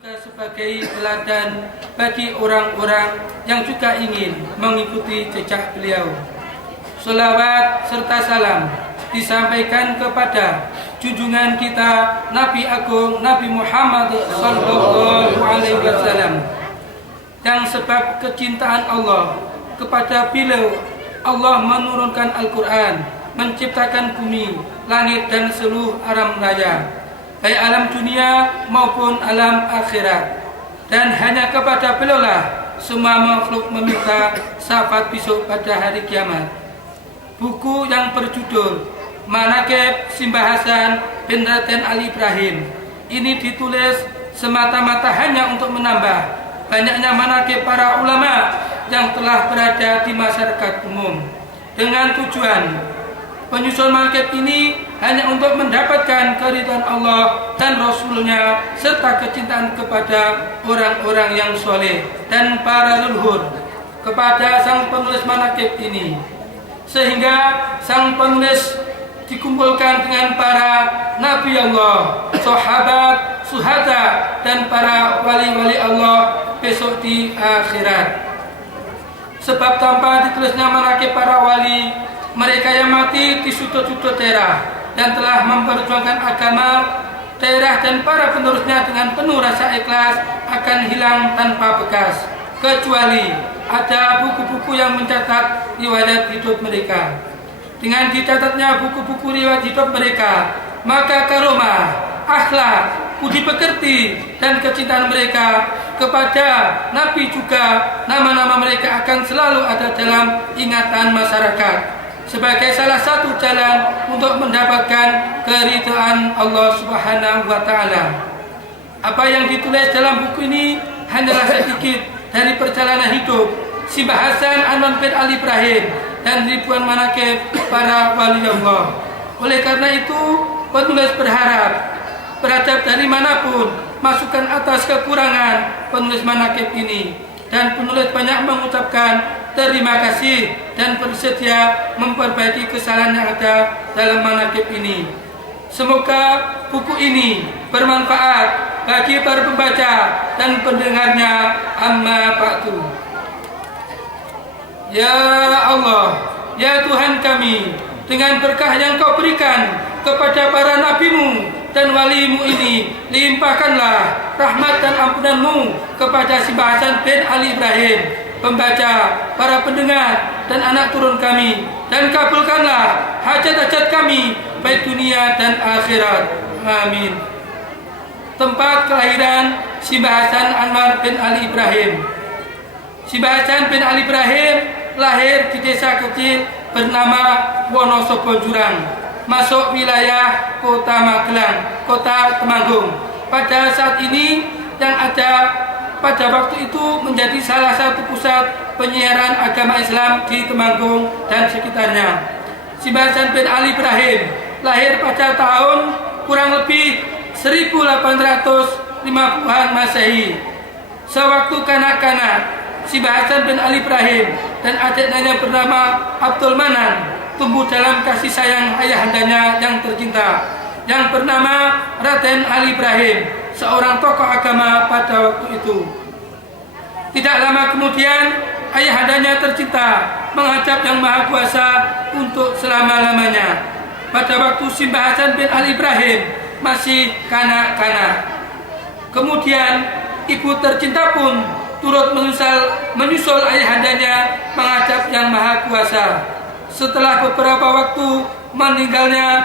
juga sebagai teladan bagi orang-orang yang juga ingin mengikuti jejak beliau. Sholawat serta salam disampaikan kepada junjungan kita Nabi Agung Nabi Muhammad Sallallahu Alaihi Wasallam, yang sebab kecintaan Allah kepada beliau Allah menurunkan Al-Quran, menciptakan bumi, langit dan seluruh alam raya, baik alam dunia maupun alam akhirat. Dan hanya kepada beliau lah semua makhluk meminta syafaat besok pada hari kiamat. Buku yang berjudul Manaqib Simbah Hasan bin Raden Ali Ibrahim ini ditulis semata-mata hanya untuk menambah banyaknya manaqib para ulama yang telah berada di masyarakat umum, dengan tujuan penyusun manaqib ini hanya untuk mendapatkan keridhaan Allah dan Rasulnya serta kecintaan kepada orang-orang yang soleh dan para leluhur kepada sang penulis manaqib ini, sehingga sang penulis dikumpulkan dengan para nabi Allah, sahabat, syuhada dan para wali-wali Allah besok di akhirat. Sebab tanpa ditulisnya manaqib para wali, mereka yang mati di sudut-sudut daerah dan telah memperjuangkan agama, daerah dan para penerusnya dengan penuh rasa ikhlas akan hilang tanpa bekas, kecuali ada buku-buku yang mencatat riwayat hidup mereka. Dengan dicatatnya buku-buku riwayat hidup mereka, maka karomah, akhlak, budi pekerti dan kecintaan mereka kepada Nabi juga nama-nama mereka akan selalu ada dalam ingatan masyarakat sebagai salah satu jalan untuk mendapatkan keridhaan Allah Subhanahu wa taala. Apa yang ditulis dalam buku ini hanyalah sedikit dari perjalanan hidup Simbah Hasan Anwar bin Ali Ibrahim dan ribuan manaqib para wali Allah. Oleh karena itu, penulis berharap dari manapun masukan atas kekurangan penulis manaqib ini, dan penulis banyak mengucapkan terima kasih dan bersedia memperbaiki kesalahan yang ada dalam manaqib ini. Semoga buku ini bermanfaat bagi para pembaca dan pendengarnya. Amma ba'du. Ya Allah, ya Tuhan kami, dengan berkah yang Kau berikan kepada para nabimu dan walimu ini, limpahkanlah rahmat dan ampunan-Mu kepada Simbah Hasan bin Ali Ibrahim, pembaca, para pendengar dan anak turun kami, dan kabulkanlah hajat-hajat kami baik dunia dan akhirat. Amin. Tempat kelahiran Simbah Hasan Anwar bin Ali Ibrahim. Simbah Hasan bin Ali Ibrahim lahir di desa kecil bernama Wonosobo Jurang, masuk wilayah Kota Magelang, Kota Temanggung. Pada saat ini yang ada pada waktu itu menjadi salah satu pusat penyiaran agama Islam di Temanggung dan sekitarnya. Simbah Hasan bin Ali Ibrahim lahir pada tahun kurang lebih 1850-an Masehi. Sewaktu kanak-kanak, Simbah Hasan bin Ali Ibrahim dan adiknya yang bernama Abdul Manan tumbuh dalam kasih sayang ayahandanya yang tercinta, yang bernama Raden Ali Ibrahim, seorang tokoh agama pada waktu itu. Tidak lama kemudian, ayahandanya tercinta menghadap Yang Maha Kuasa untuk selama-lamanya. Pada waktu Simbah Hasan bin Ali Ibrahim masih kanak-kanak. Kemudian ibu tercinta pun turut menyusul ayahandanya menghadap Yang Maha Kuasa. Setelah beberapa waktu meninggalnya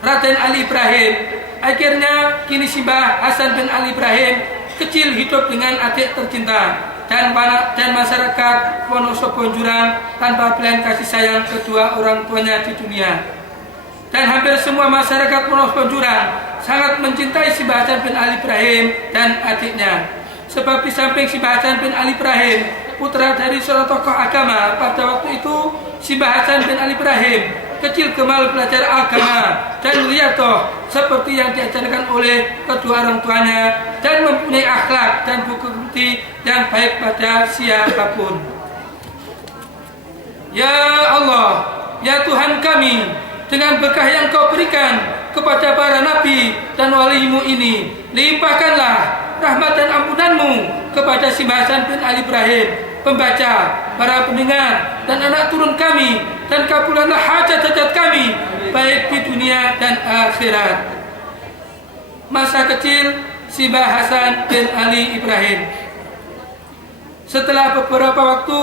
Raden Ali Ibrahim, akhirnya kini Simbah Hasan bin Ali Ibrahim kecil hidup dengan adik tercinta dan masyarakat Wonosobo Jurang tanpa pilihan kasih sayang kedua orang tuanya di dunia. Dan hampir semua masyarakat Wonosobo Jurang sangat mencintai Simbah Hasan bin Ali Ibrahim dan adiknya. Sebab di samping Simbah Hasan bin Ali Ibrahim, putra dari seorang tokoh agama pada waktu itu, Simbah Hasan bin Ali Ibrahim kecil gemar belajar agama dan riyadhah seperti yang diajarkan oleh kedua orang tuanya, dan mempunyai akhlak dan budi yang baik pada siapapun. Ya Allah, ya Tuhan kami, dengan berkah yang Kau berikan kepada para nabi dan walimu ini, limpahkanlah rahmat dan ampunanmu kepada Simbah Hasan bin Ali Ibrahim, pembaca, para pendengar, dan anak turun kami, dan kabulkanlah hajat-hajat kami, baik di dunia dan akhirat. Masa kecil Simbah Hasan bin Ali Ibrahim. Setelah beberapa waktu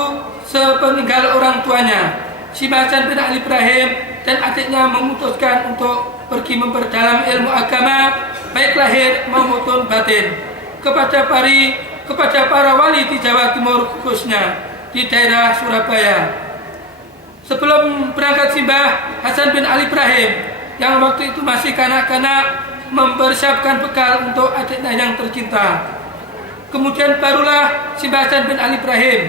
sepeninggal orang tuanya, Simbah Hasan bin Ali Ibrahim dan adiknya memutuskan untuk pergi memperdalam ilmu agama, baik lahir maupun batin, kepada para wali di Jawa Timur, khususnya di daerah Surabaya. Sebelum berangkat, Simbah Hasan bin Ali Ibrahim yang waktu itu masih kanak-kanak mempersiapkan bekal untuk adiknya yang tercinta. Kemudian barulah Simbah Hasan bin Ali Ibrahim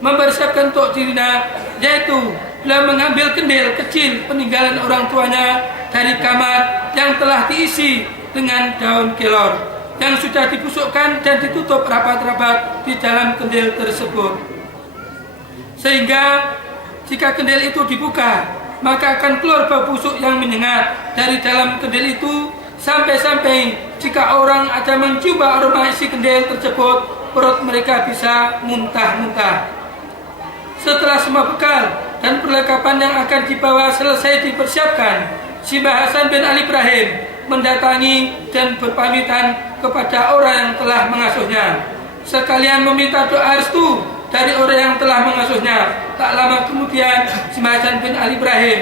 mempersiapkan untuk dirinya, yaitu beliau mengambil kendil kecil peninggalan orang tuanya dari kamar yang telah diisi dengan daun kelor yang sudah dibusukkan dan ditutup rapat-rapat di dalam kendil tersebut, sehingga jika kendil itu dibuka, maka akan keluar bau busuk yang menyengat dari dalam kendil itu, sampai-sampai jika orang ada mencium aroma isi kendil tersebut, perut mereka bisa muntah-muntah. Setelah semua bekal dan perlengkapan yang akan dibawa selesai dipersiapkan, Simbah Hasan bin Ali Ibrahim mendatangi dan berpamitan kepada orang yang telah mengasuhnya, sekalian meminta doa restu dari orang yang telah mengasuhnya. Tak lama kemudian Simbah Hasan bin Ali Ibrahim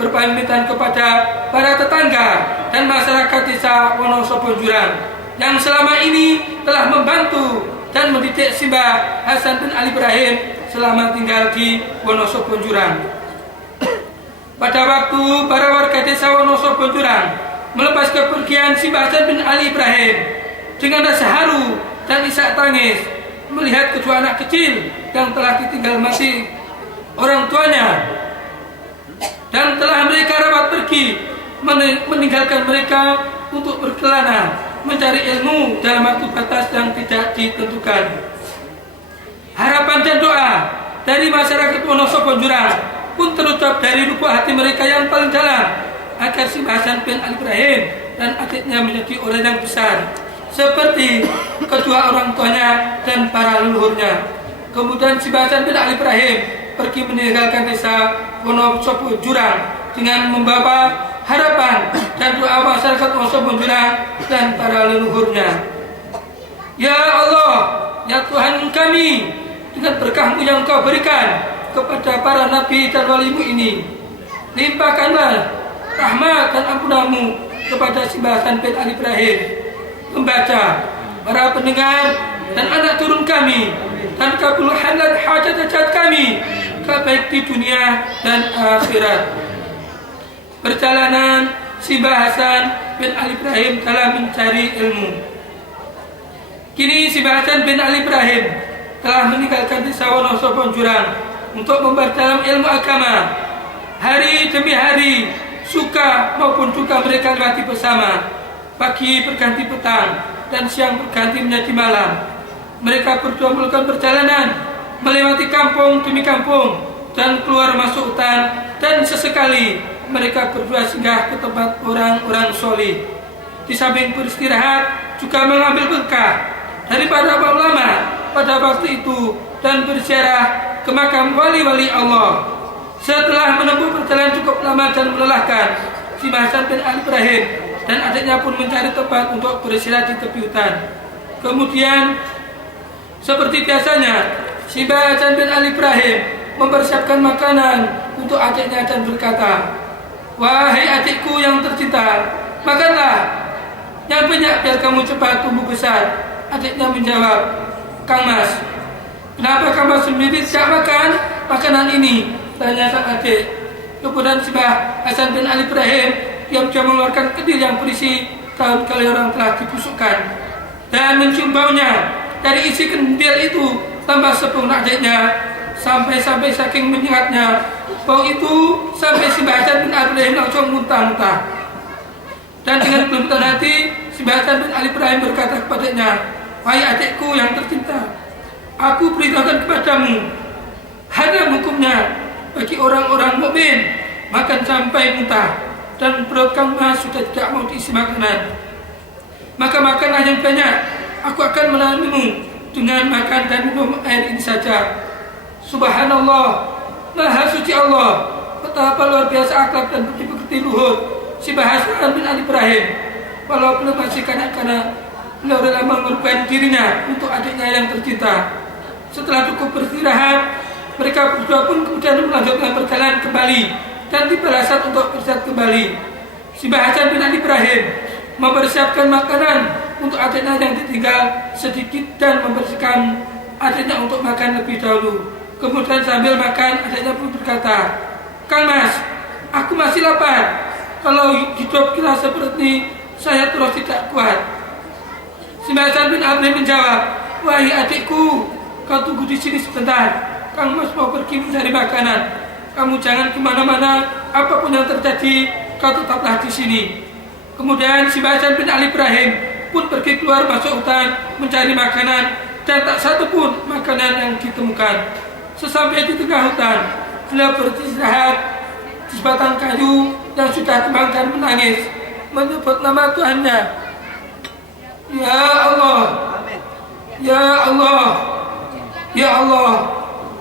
berpamitan kepada para tetangga dan masyarakat desa Wonosobo Jurang yang selama ini telah membantu dan mendidik Simbah Hasan bin Ali Ibrahim selama tinggal di Wonosobo Jurang. Pada waktu para warga desa Wonosobo Jurang melepas kepergian Simbah Hasan bin Ali Ibrahim dengan rasa haru dan isak tangis melihat kedua anak kecil yang telah ditinggal mati orang tuanya, dan telah mereka rawat pergi meninggalkan mereka untuk berkelana mencari ilmu dalam waktu batas yang tidak ditentukan. Harapan dan doa dari masyarakat Wonosobo Jurang pun terucap dari lubuk hati mereka yang paling dalam, agar Simbah Hasan bin Ali Ibrahim dan adiknya menjadi orang yang besar seperti kedua orang tuanya dan para leluhurnya. Kemudian Simbah Hasan bin Ali Ibrahim pergi meninggalkan desa Wonosobo Jurang dengan membawa harapan dan doa masyarakat Wonosobo Jurang dan para leluhurnya. Ya Allah, ya Tuhan kami, dengan berkah-Mu yang Kau berikan kepada para nabi dan wali-Mu ini, limpahkanlah rahmat dan ampunan-Mu kepada Simbah Hasan bin Ali Ibrahim, membaca, para pendengar dan anak turun kami, dan kabulkanlah hajat-hajat kami, baik di dunia dan akhirat. Perjalanan Simbah Hasan bin Ali Ibrahim dalam mencari ilmu. Kini Simbah Hasan bin Ali Ibrahim telah meninggalkan desa Wonosobo Jurang untuk memperdalam ilmu agama. Hari demi hari, suka maupun duka mereka lewati bersama. Pagi berganti petang dan siang berganti menjadi malam. Mereka berdua melakukan perjalanan melewati kampung demi kampung dan keluar masuk hutan, dan sesekali mereka berdua singgah ke tempat orang-orang solih. Di samping beristirahat juga mengambil berkah dari para ulama pada waktu itu dan berziarah ke makam wali-wali Allah. Setelah menempuh perjalanan cukup lama dan melelahkan, Simbah Hasan bin Ali Ibrahim dan adiknya pun mencari tempat untuk beristirahat di tepi hutan. Kemudian seperti biasanya, Simbah Hasan bin Ali Ibrahim mempersiapkan makanan untuk adiknya dan berkata, "Wahai adikku yang tercinta, makanlah yang banyak biar kamu cepat tumbuh besar." Adiknya menjawab, "Kang Mas, kenapa Kang Mas sendiri tidak makan makanan ini?" tanya sang adik. Kemudian Simbah Hasan bin Ali Ibrahim diam-diam mengeluarkan kedil yang berisi daun kelor yang telah dibusukkan dan mencium baunya dari isi kendil itu. Tambah sepung adiknya, sampai saking menyengatnya bau itu sampai Simbah Hasan bin Ali Ibrahim langsung muntah-muntah. Dan dengan kelembutan hati, Simbah Hasan bin Ali Ibrahim berkata kepadanya, "Wahai adikku yang tercinta, aku beritahukan kepadamu, haram hukumnya bagi orang-orang mukmin makan sampai muntah, dan perut kamu sudah tidak mau diisi makanan. Maka makanlah yang banyak, aku akan melayanimu dengan makan dan minum air ini saja. Subhanallah, Maha Suci Allah, betapa luar biasa akhlak dan budi-pekerti luhur si Hasan bin Ali Ibrahim. Walau belum masih kanak-kanak, beliau rela mengorbankan dirinya untuk adiknya yang tercinta. Setelah cukup beristirahat, mereka berdua pun kemudian melanjutkan perjalanan kembali dan tibalah saat untuk beristirahat kembali. Si Hasan bin Ali Ibrahim mempersiapkan makanan untuk adiknya yang ditinggal sedikit dan membersihkan adiknya untuk makan lebih dahulu. Kemudian sambil makan, adiknya pun berkata, "Kang Mas, aku masih lapar. Kalau hidup kita seperti saya terus tidak kuat." Si Hasan bin Ali menjawab, "Wahai adikku, kau tunggu di sini sebentar. Kang Mas mau pergi mencari makanan. Kamu jangan kemana-mana, apapun yang terjadi, kau tetaplah di sini." Kemudian si Hasan bin Ali Ibrahim pun pergi keluar masuk hutan mencari makanan, dan tak satu pun makanan yang ditemukan. Sesampai di tengah hutan, beliau beristirahat di sebatang kayu yang sudah kembang dan menangis, menyebut nama Tuhannya. "Ya Allah, Ya Allah, Ya Allah,"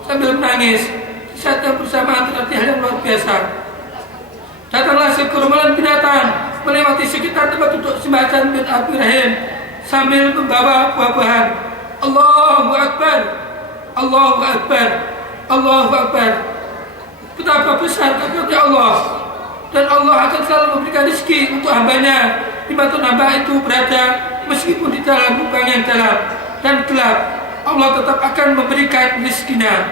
sambil menangis. Saat yang bersamaan terjadi hal yang luar biasa. Datanglah segerombolan binatang melewati sekitar tempat duduk si Hasan bin Ali Ibrahim sambil membawa buah-buahan. Allahu Akbar, Allahu Akbar, Allahu Akbar. Betapa besar karunia Allah, dan Allah akan selalu memberikan rezeki untuk hambanya dimanapun hamba itu berada, meskipun di dalam lubang yang dalam dan gelap. Allah tetap akan memberikan rezekinya.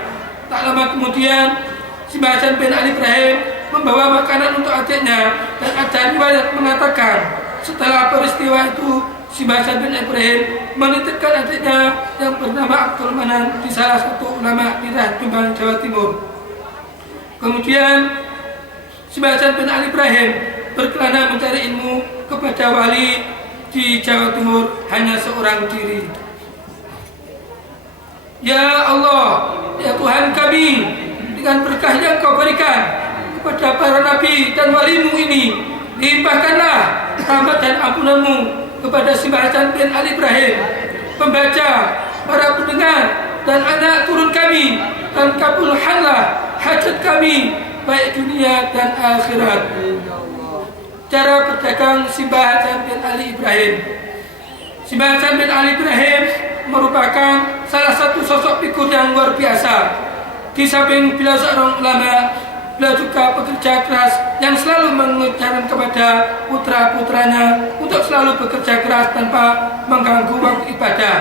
Tak lama kemudian si Hasan bin Ali Ibrahim membawa makanan untuk adiknya, dan ada riwayat mengatakan setelah peristiwa itu si Hasan bin Ibrahim menitipkan adiknya yang bernama Abdul Manan di salah satu ulama di Jombang, Jawa Timur. Kemudian si Hasan bin Ali Ibrahim berkelana mencari ilmu kepada wali di Jawa Timur hanya seorang diri. "Ya Allah, ya Tuhan kami, dengan berkah yang kau berikan kepada para nabi dan walimu ini, limpahkanlah rahmat dan ampunanmu kepada si Hasan bin Ali Ibrahim, pembaca, para pendengar, dan anak turun kami, dan kabulkanlah hajat kami, baik dunia dan akhirat." Cara berdagang si Hasan bin Ali Ibrahim. Si Hasan bin Ali Ibrahim merupakan salah satu sosok figur yang luar biasa. Di samping beliau seorang ulama, beliau juga pekerja keras yang selalu mengajarkan kepada putra-putranya untuk selalu bekerja keras tanpa mengganggu waktu ibadah.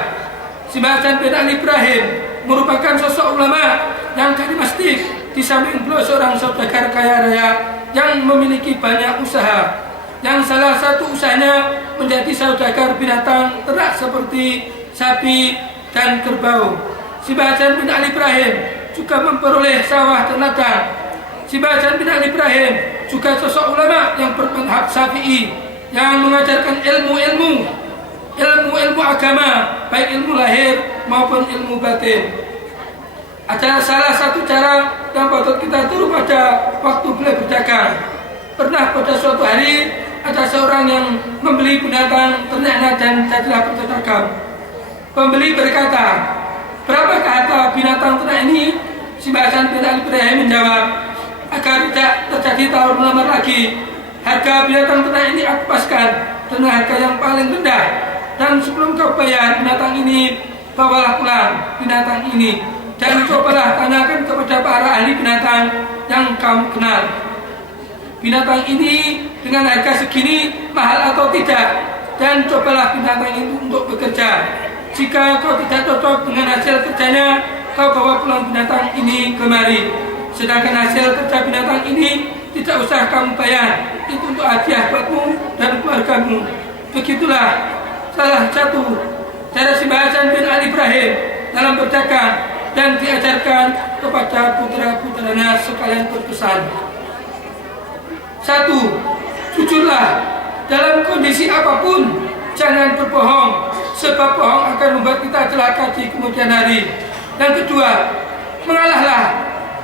Si Hasan bin Ali Ibrahim merupakan sosok ulama yang karismatik. Di samping beliau seorang saudagar kaya raya yang memiliki banyak usaha, yang salah satu usahanya menjadi saudagar binatang ternak seperti sapi dan kerbau. Si Hasan bin Ali Ibrahim juga memperoleh sawah dan ladang. Si Hasan bin Ali Ibrahim juga sosok ulama yang bermadhab Syafi'i, yang mengajarkan ilmu agama, baik ilmu lahir maupun ilmu batin. Ada salah satu cara yang patut kita tiru pada waktu beliau berdagang. Pernah pada suatu hari ada seorang yang membeli binatang ternaknya dan jadilah berdagang. Pembeli berkata, "Berapakah harga binatang ternak ini?" Si Hasan bin Ali Ibrahim menjawab, "Agar tidak terjadi tawar menawar lagi, harga binatang ternak ini aku paskan dengan harga yang paling rendah. Dan sebelum kau bayar binatang ini, bawalah pulang binatang ini, dan cobalah tanyakan kepada para ahli binatang yang kamu kenal. Binatang ini dengan harga segini mahal atau tidak, dan cobalah binatang itu untuk bekerja. Jika kau tidak cocok dengan hasil kerjanya, kau bawa pulang binatang ini kemari. Sedangkan hasil kerja binatang ini tidak usah kamu bayar, itu untuk hadiah buatmu dan keluargamu." Begitulah salah satu cara si Hasan bin Ali Ibrahim dalam berdagang, dan diajarkan kepada putra-putranya sekalian berpesan. 1. Jujurlah dalam kondisi apapun, jangan berbohong, sebab bohong akan membuat kita celaka di kemudian hari. Yang kedua, mengalahlah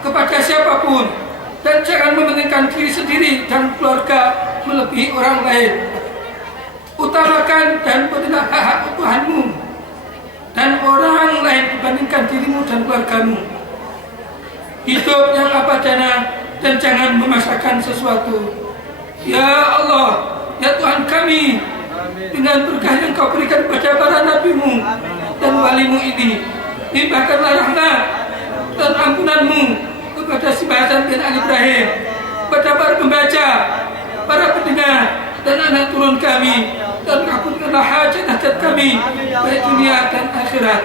kepada siapapun, dan jangan mementingkan diri sendiri dan keluarga melebihi orang lain. Utamakan dan berilah hak-hak Tuhanmu dan orang lain dibandingkan dirimu dan keluargamu. Hidup yang apa adanya dan jangan memaksakan sesuatu. Ya Allah, ya Tuhan kami, dengan berkah yang Kau berikan kepada para nabimu dan walimu ini, limpahkanlah rahmat dan ampunanmu kepada si Hasan bin Ali Ibrahim, kepada para pembaca, para pendengar dan anak turun kami, dan kabulkanlah hajat-hajat kami baik dunia dan akhirat.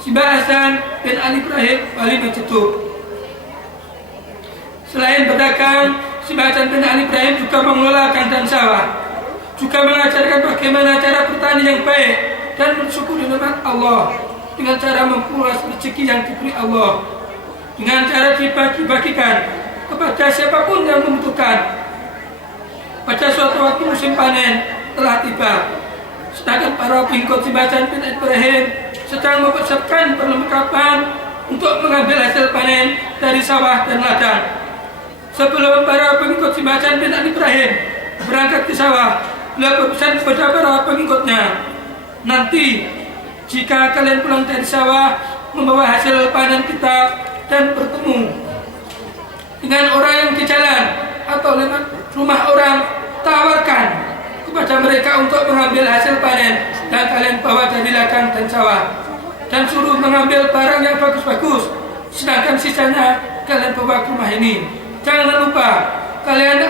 Si Hasan bin Ali Ibrahim wali Majetuh. Selain berdagang, si Hasan bin Ali Ibrahim juga mengelola kandang sawah, juga mengajarkan bagaimana cara bertani yang baik dan bersyukur nikmat Allah dengan cara memperluas rezeki yang diberi Allah, dengan cara dibagi-bagikan kepada siapapun yang membutuhkan. Pada suatu waktu musim panen telah tiba, sedangkan para pengikut si Hasan bin Ibrahim sedang mempersiapkan perlengkapan untuk mengambil hasil panen dari sawah dan ladang. Sebelum para pengikut si Hasan bin Ibrahim berangkat ke sawah, beliau berpesan kepada para pengikutnya, nanti jika kalian pulang dari sawah membawa hasil panen kita dan bertemu dengan orang yang di jalan atau lewat rumah orang, tawarkan kepada mereka untuk mengambil hasil panen dan kalian bawa dari ladang dan sawah, dan suruh mengambil barang yang bagus-bagus, sedangkan sisanya kalian bawa ke rumah ini. Jangan lupa kalian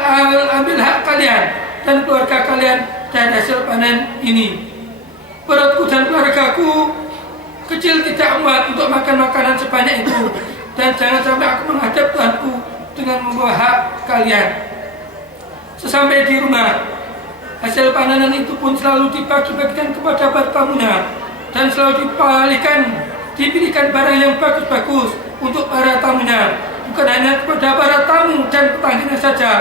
ambil hak kalian dan keluarga kalian dari hasil panen ini. Perutku dan keluargaku kecil tidak muat untuk makan makanan sebanyak itu, dan jangan sampai aku menghadap Tuhanku dengan membawa hak kalian. Sesampai di rumah, hasil panenan itu pun selalu dibagi-bagikan kepada para tamunya, dan selalu diberikan barang yang bagus-bagus untuk para tamunya. Bukan hanya kepada para tamu dan tetangganya saja,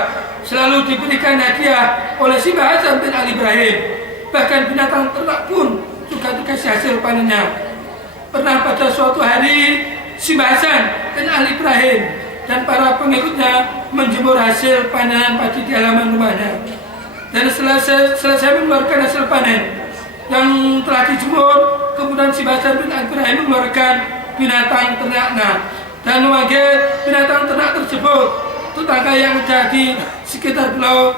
selalu diberikan hadiah oleh si Hasan bin Ali Ibrahim. Bahkan binatang ternak pun juga dikasih hasil panennya. Pernah pada suatu hari, si Hasan bin Ali Ibrahim dan para pengikutnya menjemur hasil panenan padi di halaman rumahnya. Dan selesai mengeluarkan hasil panen yang telah dijemur, kemudian si Hasan bin Ali Ibrahim mengeluarkan binatang ternaknya dan memanggil binatang ternak tersebut. Tetangga yang ada di sekitar beliau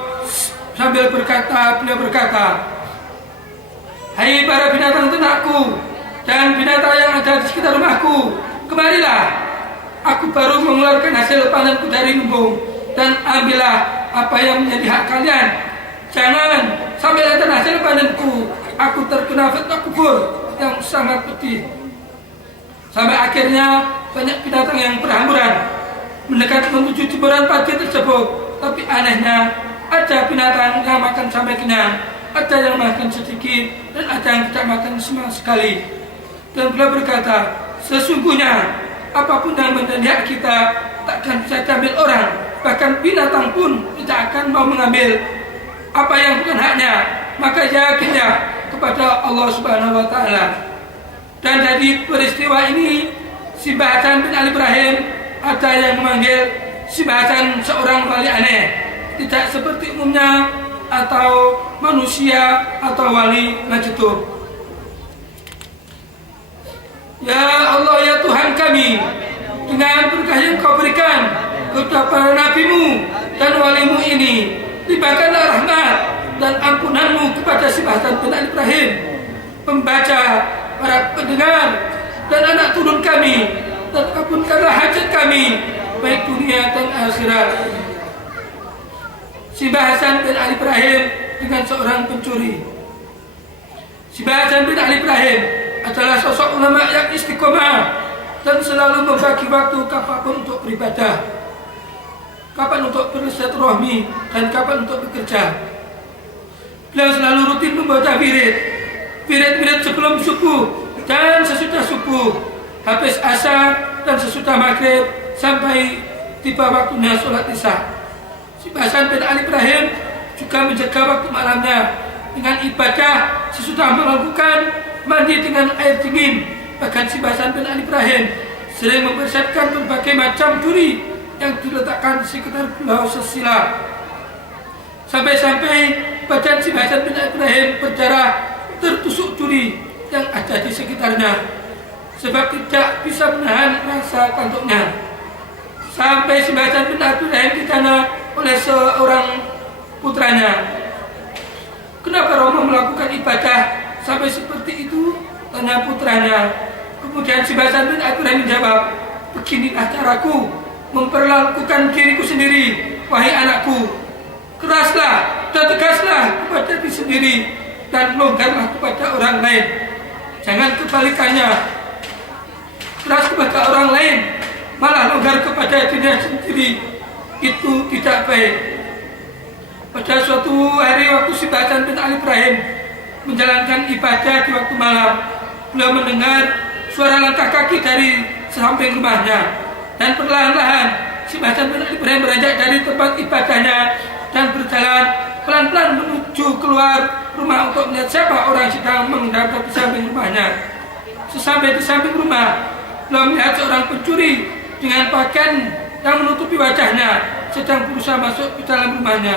sambil beliau berkata, hai para binatang ternakku dan binatang yang ada di sekitar rumahku, kemarilah, aku baru mengeluarkan hasil panenku dari lumbung, dan ambillah apa yang menjadi hak kalian. Jangan sampai lihat hasil panenku aku terkena fitnah kubur yang sangat pedih. Sampai akhirnya banyak binatang yang berhamburan mendekat menuju jemuran padi tersebut. Tapi anehnya, ada binatang yang makan sampai kenyang, ada yang makan sedikit, dan ada yang tidak makan sama sekali. Dan beliau berkata, sesungguhnya apapun yang menjadi hak kita takkan bisa diambil orang, bahkan binatang pun tidak akan mau mengambil apa yang bukan haknya. Maka yakinlah kepada Allah Subhanahu wa Ta'ala. Dan dari peristiwa ini, si Hasan bin Ali Ibrahim ada yang memanggil si Hasan seorang wali aneh, tidak seperti umumnya atau manusia atau wali Majetuh. Ya Allah, ya Tuhan kami, dengan berkah yang Kau berikan kepada para nabimu dan walimu ini, limpahkanlah rahmat dan ampunanmu kepada si Hasan bin Ali Ibrahim, pembaca, para pendengar dan anak turun kami, dan kabulkanlah hajat kami baik dunia dan akhirat. Si Hasan bin Ali Ibrahim dengan seorang pencuri. Si Hasan bin Ali Ibrahim adalah sosok ulama yang istiqomah dan selalu membagi waktu kapan untuk beribadah, kapan untuk bersilaturahmi, dan kapan untuk bekerja. Beliau selalu rutin membaca wirid sebelum subuh dan sesudah subuh, habis asar dan sesudah maghrib, sampai tiba waktunya sholat isya. Si Hasan bin Ali Ibrahim juga menjaga waktu malamnya dengan ibadah sesudah melakukan mandi dengan air dingin. Bahkan si Hasan bin Ali Ibrahim sering mempersiapkan berbagai macam duri yang diletakkan di sekitar beliau sesila. Sampai-sampai badan si Hasan bin Ali Ibrahim berdarah tertusuk duri, yang ada di sekitarnya, sebab tidak bisa menahan rasa kantuknya. Sampai Simbah Hasan bin Abdul Rahim ditanya oleh seorang putranya, "Kenapa Romo melakukan ibadah sampai seperti itu?" tanya putranya. Kemudian Simbah Hasan bin Abdul Rahim menjawab, "Beginilah caraku memperlakukan diriku sendiri, wahai anakku. Keraslah dan tegaslah kepada diri sendiri, dan longgarlah kepada orang lain. Jangan kebalikannya, keras kepada orang lain malah longgar kepada dirinya sendiri. Itu tidak baik." Pada suatu hari waktu Simbah Hasan bin Ali Ibrahim menjalankan ibadah di waktu malam, beliau mendengar suara langkah kaki dari samping rumahnya, dan perlahan-lahan Simbah Hasan bin Ali Ibrahim beranjak dari tempat ibadahnya dan berjalan pelan-pelan menuju keluar rumah untuk melihat siapa orang yang sedang menghadap di samping rumahnya. Sesampai di samping rumah, beliau melihat seorang pencuri dengan pakaian yang menutupi wajahnya sedang berusaha masuk ke dalam rumahnya.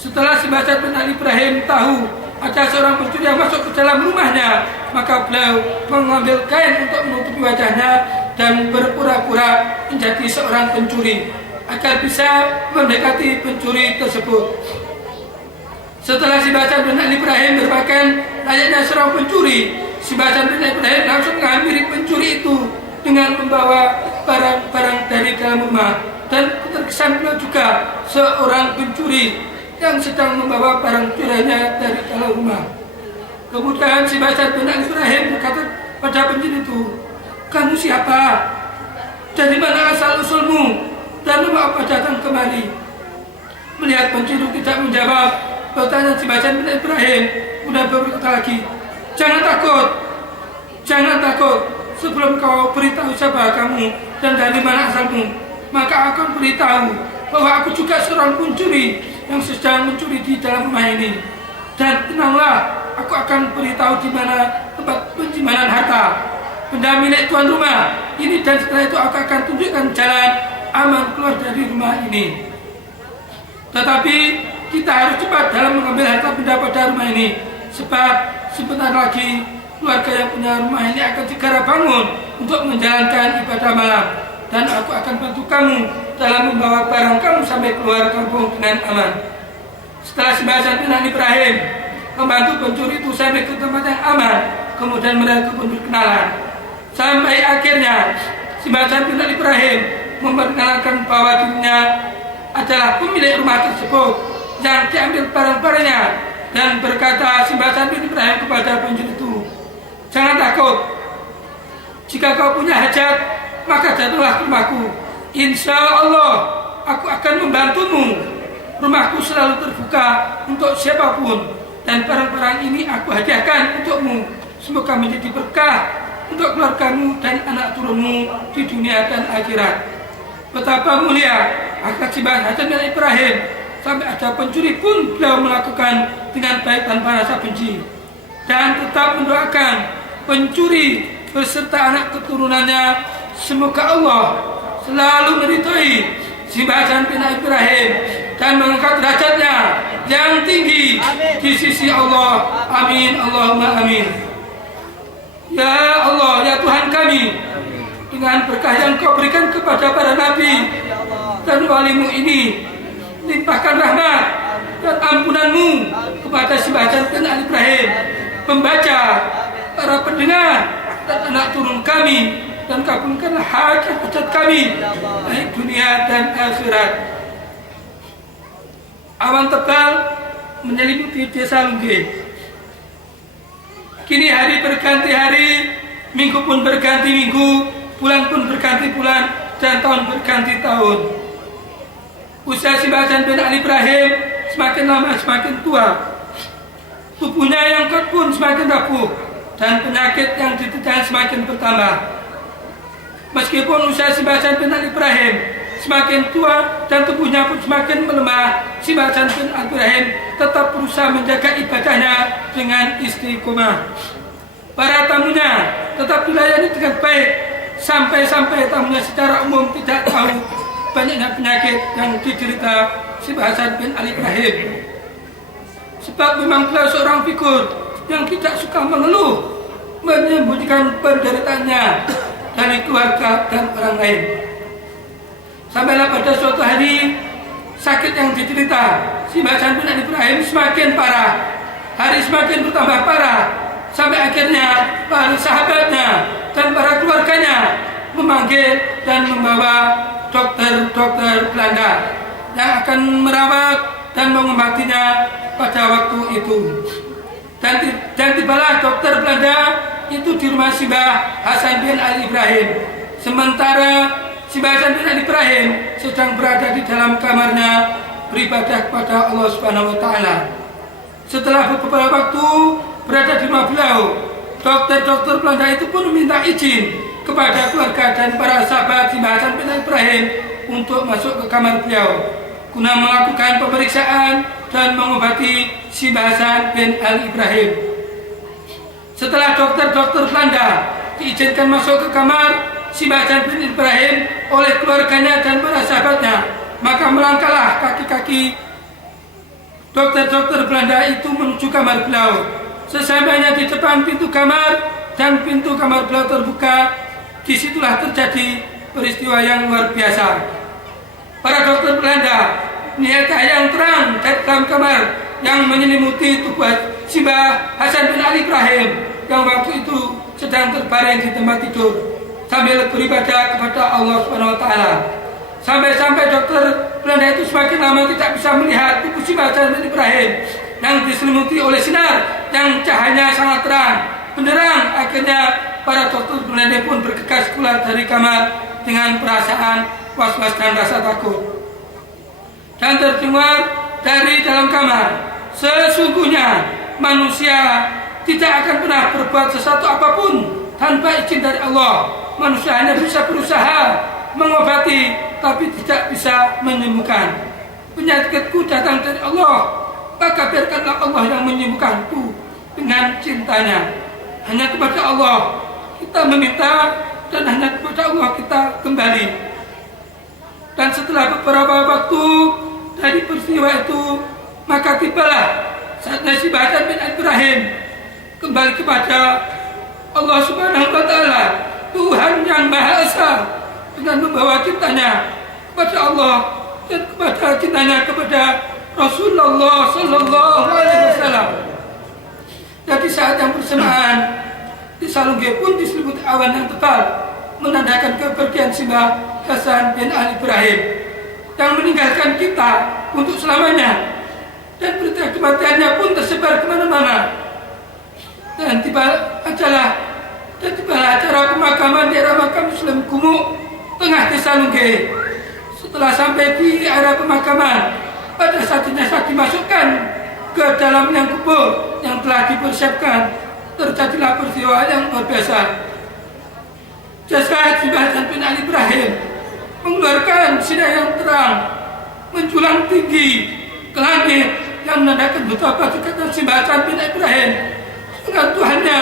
Setelah Simbah Hasan bin Ali Ibrahim tahu ada seorang pencuri yang masuk ke dalam rumahnya, maka beliau mengambil kain untuk menutupi wajahnya dan berpura-pura menjadi seorang pencuri agar bisa mendekati pencuri tersebut. Setelah Simbah Hasan bin Ali Ibrahim berpakaian layaknya seorang pencuri, Simbah Hasan bin Ali Ibrahim langsung menghampiri pencuri itu dengan membawa barang-barang dari dalam rumah, dan terkesan beliau juga seorang pencuri yang sedang membawa barang curiannya dari dalam rumah. Kemudian Simbah Hasan bin Ali Ibrahim berkata pada pencuri itu, "Kamu siapa? Dari mana asal usulmu? Dan mengapa datang kemari?" Melihat pencuri tidak menjawab pertanyaan Simbah Hasan bin Ali Ibrahim, kemudian berkata lagi, "Jangan takut, jangan takut. Sebelum kau beritahu siapa kamu dan dari mana asalmu, maka aku beritahu bahwa aku juga seorang pencuri yang sedang mencuri di dalam rumah ini. Dan tenanglah, aku akan beritahu di mana tempat penyimpanan harta, benda milik tuan rumah ini, dan setelah itu aku akan tunjukkan jalan aman keluar dari rumah ini. Tetapi kita harus cepat dalam mengambil harta benda pada rumah ini, sebab sebentar lagi keluarga yang punya rumah ini akan segera bangun untuk menjalankan ibadah malam, dan aku akan bantu kamu dalam membawa barang kamu sampai keluar kampung dengan aman." Setelah Simbah Hasan bin Ali Ibrahim membantu pencuri itu sampai ke tempat yang aman, kemudian mereka pun berkenalan. Sampai akhirnya Simbah Hasan bin Ali Ibrahim memperkenalkan bahwa dirinya adalah pemilik rumah tersebut yang diambil barang-barangnya, dan berkata Simbah Hasan bin Ibrahim kepada pencuri itu, "Jangan takut. Jika kau punya hajat, maka datanglah ke rumahku. Insya Allah aku akan membantumu. Rumahku selalu terbuka untuk siapapun, dan barang-barang ini aku hadiahkan untukmu. Semoga menjadi berkah untuk keluargamu dan anak turunmu di dunia dan akhirat." Betapa mulia akhlak Simbah Hasan bin Ibrahim, sampai ada pencuri pun beliau melakukan dengan baik tanpa rasa benci, dan tetap mendoakan pencuri beserta anak keturunannya, semoga Allah selalu meridhoi Simbah Hasan bin Ibrahim dan mengangkat derajatnya yang tinggi di sisi Allah. Amin, Allahumma amin. Ya Allah, ya Tuhan kami, dengan berkah yang kau berikan kepada para nabi dan walimu ini, limpahkan rahmat dan ampunanmu kepada Simbah Hasan bin Ibrahim, pembaca, para pendengar, dan anak turun kami, dan kabulkanlah hajat kami baik dunia dan akhirat. Awan tebal menyelimuti desa Lungge. Kini hari berganti hari, minggu pun berganti minggu, bulan pun berganti bulan, dan tahun berganti tahun. Usia Simbah Hasan bin Ali Ibrahim semakin lama semakin tua. Tubuhnya yang kuat pun semakin rapuh, dan penyakit yang diderita semakin bertambah. Meskipun usia Simbah Hasan bin Ali Ibrahim semakin tua dan tubuhnya pun semakin melemah, Simbah Hasan bin Ali Ibrahim tetap berusaha menjaga ibadahnya dengan istiqomah. Para tamunya tetap dilayani dengan baik, sampai-sampai tamunya secara umum tidak tahu banyaknya penyakit yang diderita Simbah Hasan bin Ali Ibrahim. Sebab memang beliau seorang figur yang tidak suka mengeluh, menyembunyikan penderitaannya dari keluarga dan orang lain. Sampailah pada suatu hari sakit yang diderita si Mbah Hasan bin Ali Ibrahim semakin parah, hari semakin bertambah parah, sampai akhirnya para sahabatnya dan para keluarganya memanggil dan membawa dokter-dokter Belanda yang akan merawat dan mengobatinya pada waktu itu. Dan tibalah dokter Belanda itu di rumah si Mbah Hasan bin Ali Ibrahim. Sementara si Mbah Hasan bin Ali Ibrahim sedang berada di dalam kamarnya beribadah kepada Allah Subhanahu wa taala. Setelah beberapa waktu berada di rumah beliau, dokter-dokter Belanda itu pun meminta izin kepada keluarga dan para sahabat si Mbah Hasan bin Ali Ibrahim untuk masuk ke kamar beliau guna melakukan pemeriksaan dan mengobati si Mbah Hasan bin Ali Ibrahim. Setelah dokter-dokter Belanda diizinkan masuk ke kamar si Mbah Hasan bin Ibrahim oleh keluarganya dan para sahabatnya, maka melangkahlah kaki-kaki dokter-dokter Belanda itu menuju kamar beliau. Sesampainya di depan pintu kamar dan pintu kamar beliau terbuka, disitulah terjadi peristiwa yang luar biasa. Para dokter Belanda melihat yang terang dari dalam kamar yang menyelimuti tubuh si Mbah Hasan bin Ali Ibrahim yang waktu itu sedang terbaring di tempat tidur sambil beribadah kepada Allah Subhanahu wa taala. Sampai-sampai dokter Belanda itu semakin lama tidak bisa melihat tubuh si Mbah Hasan bin Ibrahim yang diselimuti oleh sinar yang cahayanya sangat terang benderang. Akhirnya para dokter Belanda pun bergegas keluar dari kamar dengan perasaan was-was dan rasa takut, dan terdengar dari dalam kamar, sesungguhnya manusia tidak akan pernah berbuat sesuatu apapun tanpa izin dari Allah. Manusia hanya bisa berusaha mengobati tapi tidak bisa menyembuhkan. Penyakitku datang dari Allah, maka biarkanlah Allah yang menyembuhkanku dengan cintanya. Hanya kepada Allah kita meminta dan hanya kepada Allah kita kembali. Dan setelah beberapa waktu dari peristiwa itu, maka tibalah saatnya si Mbah Hasan bin Ali Ibrahim kembali kepada Allah Subhanahu wa taala, Tuhan yang Maha Esa, dengan membawa cintanya kepada Allah dan kepada cintanya kepada Rasulullah sallallahu alaihi wasallam. Jadi saat yang bersamaan di Salungge pun diselimuti awan yang tebal menandakan kepergian si Mbah Hasan bin Ali Ibrahim yang meninggalkan kita untuk selamanya, dan berita kematiannya pun tersebar kemana-mana. Dan tibalah acara pemakaman di daerah makam Muslim Gumuk tengah desa Lungge. Setelah sampai di area pemakaman, pada saat jenazah dimasukkan ke dalam liang kubur yang telah dipersiapkan, terjadilah peristiwa yang luar biasa. Jasad si Mbah Hasan bin Ali Ibrahim mengeluarkan sinar yang terang menjulang tinggi ke langit yang menandakan betapa dekatnya si Mbah Hasan bin Ali Ibrahim dengan Tuhannya,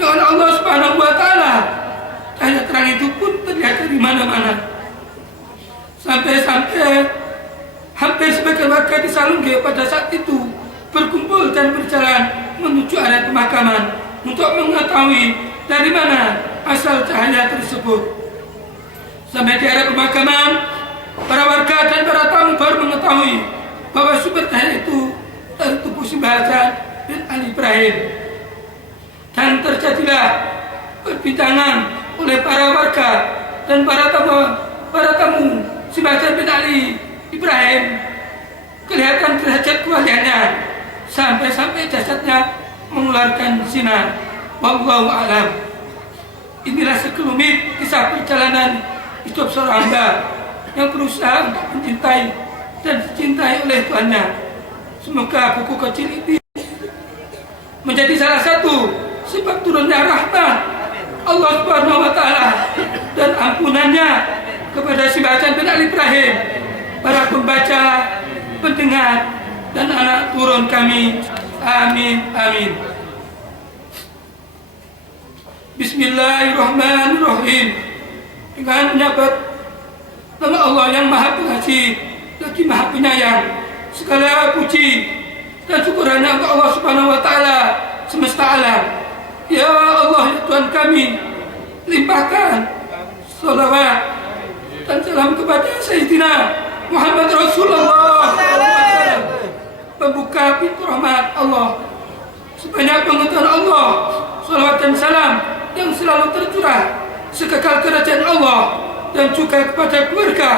dengan Allah Subhanahu wa taala. Cahaya terang itu pun terlihat dari mana-mana. Sampai-sampai hampir sebagian warga di Salungge pada saat itu berkumpul dan berjalan menuju area pemakaman untuk mengetahui dari mana asal cahaya tersebut. Sampai di area pemakaman, para warga dan para tamu baru mengetahui bahwa sumber cahaya itu dari tubuh si Mbah Hasan bin Ali Ibrahim. Dan terjadilah perbincangan oleh para warga dan para tamu si Mbah Hasan bin Ali Ibrahim, kelihatan derajat kewaliannya sampai-sampai jasadnya mengeluarkan sinar. Wallahu a'lam. Inilah sekelumit kisah perjalanan hidup seorang hamba yang berusaha untuk mencintai dan dicintai oleh Tuhannya. Semoga buku kecil ini menjadi salah satu sebab turunnya rahmat Allah Subhanahu wa taala dan ampunannya kepada si Mbah Hasan bin Ali Ibrahim, para pembaca, pendengar, dan anak turun kami. Amin, amin. Bismillahirrahmanirrahim. Dengan menyebut nama Allah yang Maha Pengasih lagi Maha Penyayang, segala puji dan syukur hanya untuk Allah Subhanahu wa taala semesta alam. Ya Allah, ya Tuhan kami, limpahkan salawat dan salam kepada Sayyidina Muhammad Rasulullah, pembuka pintu rahmat Allah. Sebanyak pengetahuan Allah, salawat dan salam yang selalu tercurah sekekal kerajaan Allah, dan juga kepada keluarga,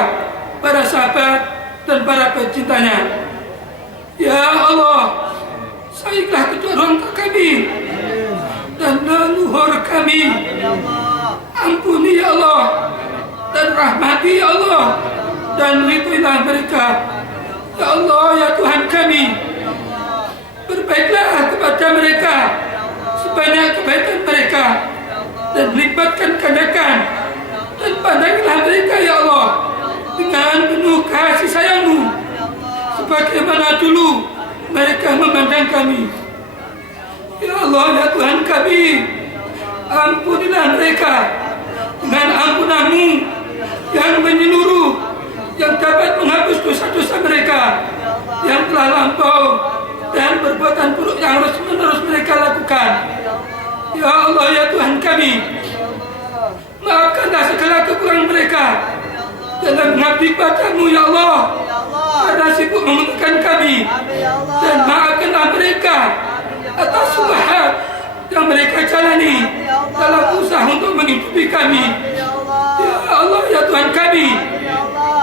para sahabat, dan para pecintanya. Ya Allah, sayangilah kedua orang tua kami dan leluhur kami. Ampuni ya Allah, dan rahmati ya Allah, dan ridhoilah mereka. Ya Allah, ya Tuhan kami, berbaiklah kepada mereka sebanyak kebaikan mereka, dan lipatkan gandakan, dan pandangilah mereka ya Allah dengan penuh kasih sayang-Mu, sebagaimana dulu mereka memandang kami. Ya Allah, ya Tuhan kami, ampunilah mereka dengan ampunan-Mu yang menyeluruh, yang dapat menghapus dosa-dosa mereka yang telah lampau dan perbuatan buruk yang terus-menerus mereka lakukan. Ya Allah, ya Tuhan kami, maafkanlah segala kekurangan mereka dalam mengabdi padamu ya Allah, karena sibuk menguntungkan kami, dan maafkanlah mereka atas subahat yang mereka jalani dalam usaha untuk menghidupi kami. Ya Allah, ya Tuhan kami,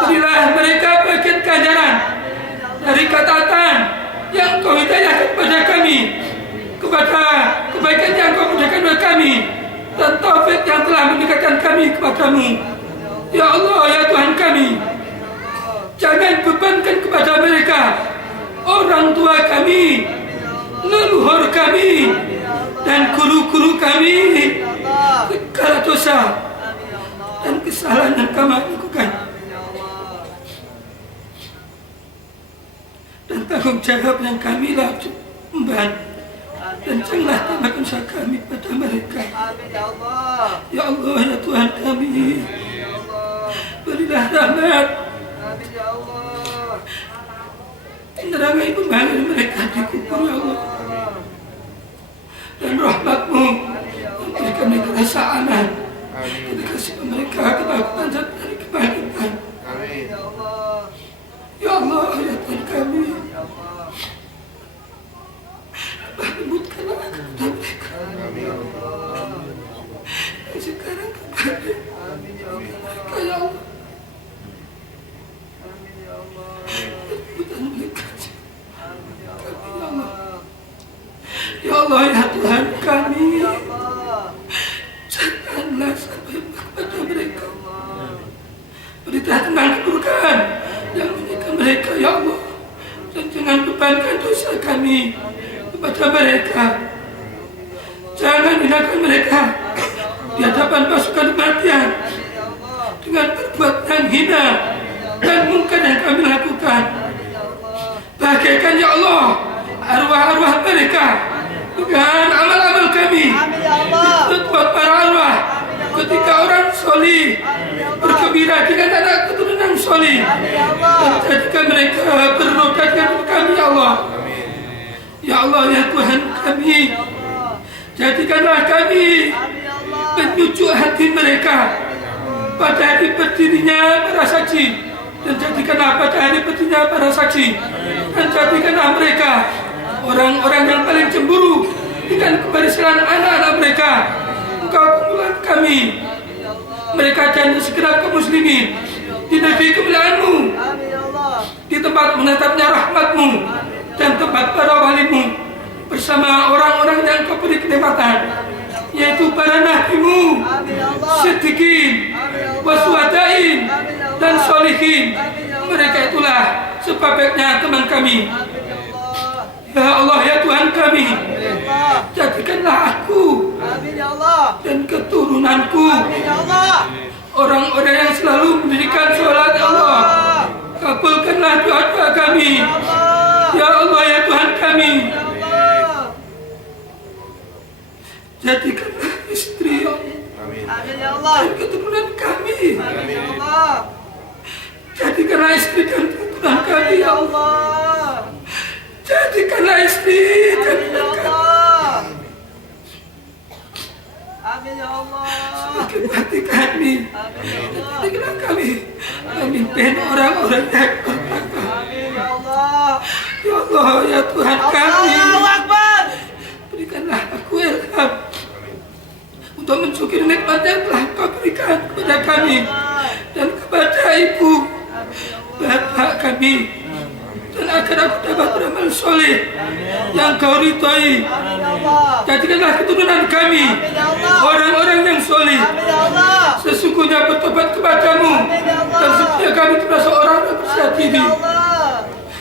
berilah mereka bagian ganjaran dari ketaatan yang Kau hidayahkan kepada kami, kepada kebaikan yang Kau mudahkan kepada kami, dan taufik yang telah mendekatkan kami kepadamu. Ya Allah, ya Tuhan kami, jangan bebankan kepada mereka orang tua kami, leluhur kami, dan guru-guru kami segala dosa dan kesalahan yang kami lakukan, dan tanggung jawab yang kami lakukan, dan janganlah tambahkan usaha kami pada mereka. Ya Allah, ya Tuhan kami, berilah rahmat, nerangi kembali mereka di kubur ya Allah, dan rahmat-Mu memberikan mereka rasa aman ketika mereka ketakutan dari kebangkitan. Ya Allah, ya Tuhan kami, lembutkanlah kepada mereka yang sekarang kembali mereka ya Allah, lembutan mereka kami ya Allah. Ya Allah, ya Tuhan kami, janganlah sampai kepada mereka berita tentang keburukan yang menimpa mereka ya Allah, dan jangan bebankan dosa kami kepada mereka. Jangan hinakan mereka di hadapan pasukan kematian dengan perbuatan hina dan mungkar yang kami lakukan. Bagaikan ya Allah arwah-arwah mereka dengan amal-amal kami. Buat para arwah ketika orang solih bergembira dengan anak keturunan solih, dan jadikan mereka berroda dengan kami ya Allah. Ya Allah, ya Tuhan kami, jadikanlah kami penyucuk hati mereka pada hari berdirinya para saksi, dan jadikanlah pada hari berdirinya para saksi, dan jadikanlah mereka orang-orang yang paling cemburu dengan kebersihan anak-anak mereka. Engkau kumpulkan kami, mereka dan segera kaum muslimin di negeri kemuliaan-Mu, di tempat menetapnya rahmat-Mu dan tempat para wali-Mu, bersama orang-orang yang Kau beri kenikmatan, yaitu para nabi-Mu, siddiqin, waswadain, dan solihin. Mereka itulah sebaiknya teman kami. Ya Allah, ya Tuhan kami, jadikanlah aku dan keturunanku orang-orang yang selalu mendirikan sholat ya Allah. Kabulkanlah doa-doa kami ya Allah, ya Tuhan kami. Jadikanlah istri ya Allah dan keturunan kami. Jadikanlah istri dan keturunan kami ya Allah. Jadikanlah istri dan keturunan kami Amin ya Allah. Semakin hati kami. Berikanlah kami memimpin orang-orang yang bertakwa. Amin ya Allah. Ya Allah, ya Tuhan kami. Allahu Akbar. Berikanlah aku ilham untuk mensyukuri nikmat yang telah Kau berikan kepada kami dan kepada ibu bapak kami, dan agar aku dapat beramal soleh yang Kau ridhoi. Jadikanlah keturunan kami orang-orang yang soleh, sesungguhnya bertobat kepadamu, dan setiap kami termasuk orang yang berserah diri.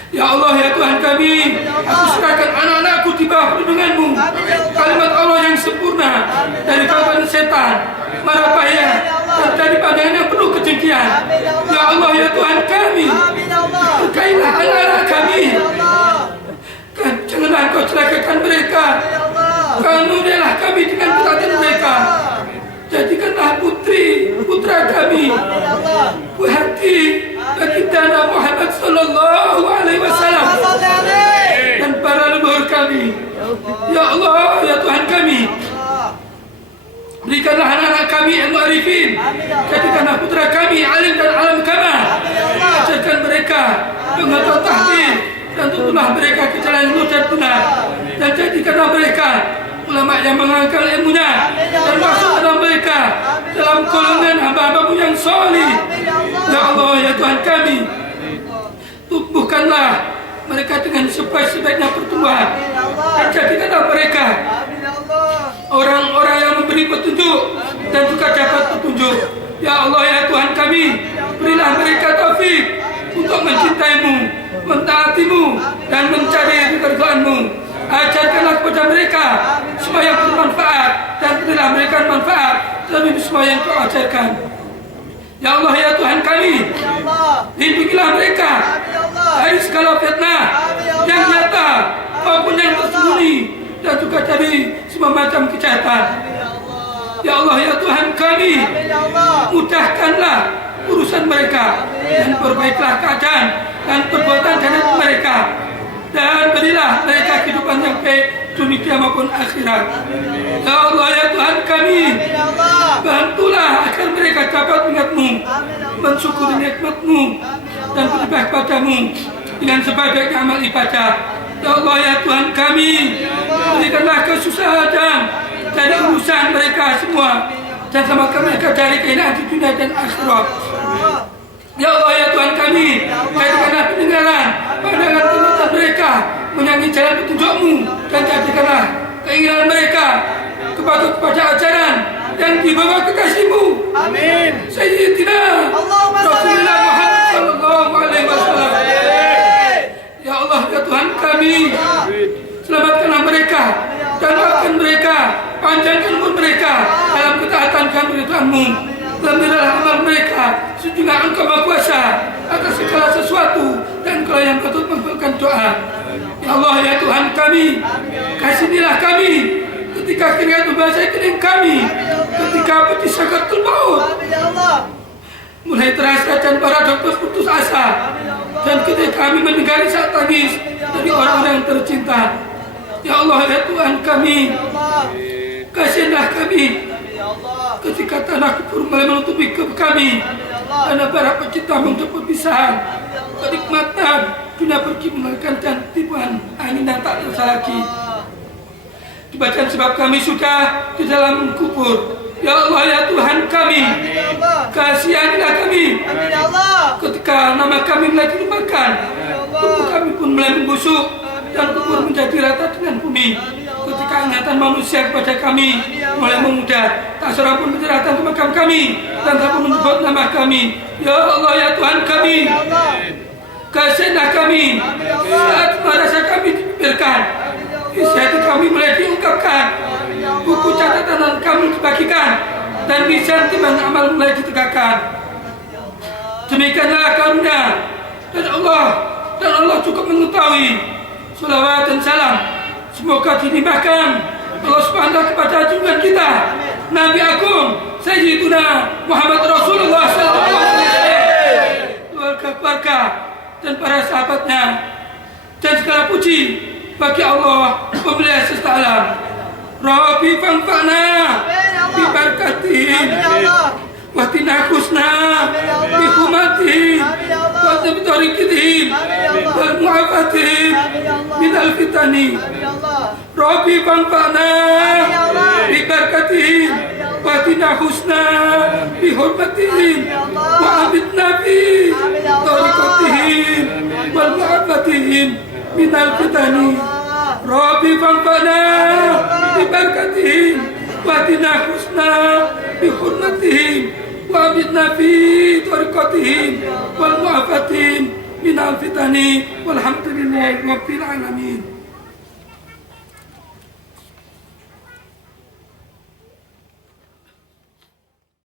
Ya Allah, ya Tuhan kami, aku serahkan anak-anakku di bawah perlindungan-Mu. Kalimat Allah yang sempurna dari kawan setan, mara bahaya, dan dari pandangan yang penuh kedengkian. Ya Allah, ya Tuhan kami, berkailah anak-anak kami. Janganlah Kau celakakan mereka. Karunialah kami dengan ketaatan mereka. Jadikanlah putra kami buah hati baginda Muhammad sallallahu alaihi wasallam dan para leluhur kami. Ya Allah, ya Tuhan kami, berikanlah anak-anak kami ilmu arifin. Jadikanlah putra kami alim dan alam kamal. Ajarkan mereka mengenal tahdir dan tuntunlah mereka ke jalan lurus dan benar. Dan jadikanlah mereka ulama yang mengangkat ilmunya dan masukkanlah mereka dalam golongan hamba-Hamba-Mu yang soleh. Ya Allah, ya Tuhan kami, tumbuhkanlah mereka dengan sebaik-baiknya pertumbuhan, dan jadikanlah mereka orang-orang yang memberi petunjuk dan juga dapat petunjuk. Ya Allah, ya Tuhan kami, berilah mereka taufik untuk mencintai-Mu, mentaati-Mu, dan mencari keridhaan-Mu. Ajarkanlah kepada mereka semua yang bermanfaat, dan berilah mereka manfaat dari semua yang Kau ajarkan. Ya Allah, ya Tuhan kami, lindungilah mereka dari segala fitnah yang nyata maupun yang tersembunyi, dan juga dari semua macam kejahatan. Ya Allah, ya Tuhan kami, mudahkanlah urusan mereka, dan perbaikilah keadaan dan perbuatan jahat mereka, dan berilah mereka kehidupan yang baik dunia maupun akhirat. Ya Allah, ya Tuhan kami, bantulah agar mereka dapat mengingat-Mu, mensyukuri nikmat-Mu, dan beribadah kepada-Mu dengan sebaik-baiknya amal ibadah. Ya Allah, ya Tuhan kami, berikanlah kesusahan dari urusan mereka semua, dan selamatkan mereka dari kehinaan di dunia dan akhirat. Ya Allah, ya Tuhan kami, jadikanlah pendengaran, pandangan penonton mereka menyanyi jalan petunjuk-Mu, dan jadikanlah keinginan mereka kepada ajaran yang dibawa kekasih-Mu. Amin. Sayyidina Rasulullah Muhammad sallallahu alaihi wasallam. Ya Allah, ya Tuhan kami, selamatkanlah mereka dan maafkan mereka, panjangkan umur mereka dalam ketaatan dan keridhaan-Mu. Lembiralah amal mereka, sejumlah Engkau Maha Kuasa atas segala sesuatu, dan Engkau yang patut mengabulkan doa. Ya Allah, ya Tuhan kami, kasihnilah kami ketika keringat membasahi kening kami, ketika pedih sakaratul maut mulai terasa dan para dokter putus asa, dan ketika kami mendengar isak tangis dari orang-orang yang tercinta. Ya Allah, ya Tuhan kami, kasihnilah kami ketika tanah kubur mulai menutupi kami, karena para pecinta untuk perpisahan, kenikmatan dunia pergi mengalahkan dan tipuan angin yang tak terasa lagi. Dibacaan sebab kami sudah di dalam kubur. Ya Allah, ya Tuhan kami, kasihanilah kami ketika nama kami mulai dilupakan, tubuh kami pun mulai membusuk, dan kubur menjadi rata dengan bumi. Ketika ingatan manusia kepada kami mulai memudar, tak seorang pun mencerahkan ke makam kami, dan tak pun menyebut nama kami. Ya Allah, ya Tuhan kami, kasihanilah kami saat merasa kami dibibirkan, isi hati kami mulai diungkapkan, buku catatan kami dibagikan, dan lisan timbangan amal mulai ditegakkan. Demikianlah karunia dan Allah cukup mengetahui. Salawat dan salam semoga dilimpahkan Allah Subhanahu kepada junjungan kita Nabi Agung Sayyiduna Muhammad Rasulullah SAW, keluarga dan para sahabatnya, dan segala puji bagi Allah pemilik semesta alam. Rabbi fanfa'na bi barakatihim Amin ya Allah. wahdina husna Amin ya Allah. bi hurmatihim Amin ya Allah. wa bi tariqihim Amin ya Allah. wal mu'afatihim Amin ya Allah. min al fitani. Amin ya Allah. Rabbi fanfa'na Amin ya Allah. bi barakatihim wahdina husna bi hurmatihim wa abidna fi Amin ya Allah. tariqatihim wal mu'afatihim min al fitani. Rabbi fanfa'na bi barakatihim wahdina husna bi hurmatihim wa abidna fi tariqatihim wal mu'afatihim min al fitani walhamdulillahi rabbil alamin.